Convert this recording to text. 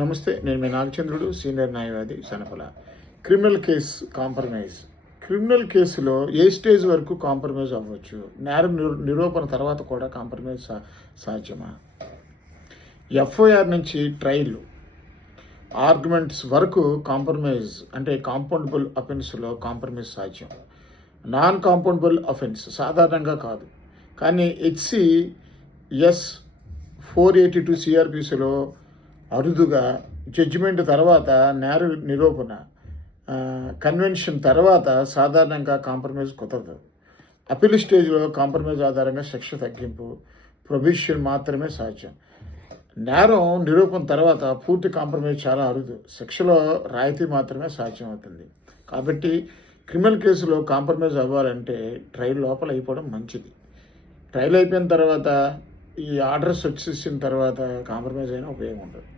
నమస్తే, నేను మీ నాగచంద్రుడు, సీనియర్ న్యాయవాది, Sanapala. Criminal case compromise. Criminal కేసులో ఏ స్టేజ్ వరకు కాంప్రమైజ్ అవ్వచ్చు? నేర నిరూపణ తర్వాత కూడా కాంప్రమైజ్ సాధ్యమా? ఎఫ్ఐఆర్ నుంచి ట్రయల్ ఆర్గ్యుమెంట్స్ వరకు కాంప్రమైజ్ అంటే కాంపౌండబుల్ అఫెన్స్లో కాంప్రమైజ్ సాధ్యం. నాన్ కాంపౌండబుల్ అఫెన్స్ సాధారణంగా కాదు, కానీ HCS 482 CRPCలో అరుదుగా జడ్జిమెంట్ తర్వాత నేర నిరూపణ కన్వెన్షన్ తర్వాత సాధారణంగా కాంప్రమైజ్ కుదరదు. అప్పీల్ స్టేజ్లో కాంప్రమైజ్ ఆధారంగా శిక్ష తగ్గింపు, ప్రొబిషన్ మాత్రమే సాధ్యం. నేరం నిరూపణ తర్వాత పూర్తి కాంప్రమైజ్ చాలా అరుదు. శిక్షలో రాయితీ మాత్రమే సాధ్యం అవుతుంది. కాబట్టి క్రిమినల్ కేసులో కాంప్రమైజ్ అవ్వాలంటే ట్రయల్ లోపల అయిపోవడం మంచిది. ట్రయల్ అయిపోయిన తర్వాత ఈ ఆర్డర్స్ వచ్చేసిన తర్వాత కాంప్రమైజ్ అయినా ఉపయోగం ఉండదు.